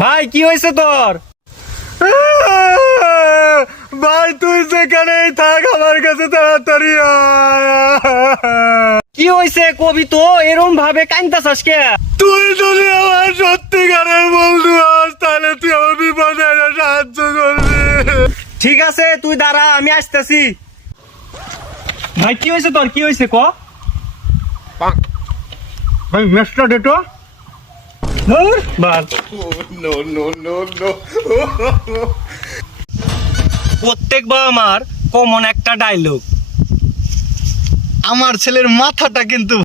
ভাই কি হয়েছে তোর? ভাই তুই সেখানেই থাক, আমার কাছে তাড়াতাড়ি কি হয়েছে কবি তো, এরম ভাবে কাঁদতাছস কে? তুই যদি আমার সত্যিকারের বন্ধু হস তাহলে তুই আমার বিপদে সাহায্য করবি। ঠিক আছে তুই দাঁড়া, আমি আসতেছি। ভাই কি হয়েছে তোর, কি হয়েছে ক? ভাই মেসটা ডেটো বাস প্রত্যেকবার আমার কমন একটা ডায়লগ, আমার ছেলের মাথাটা কিন্তু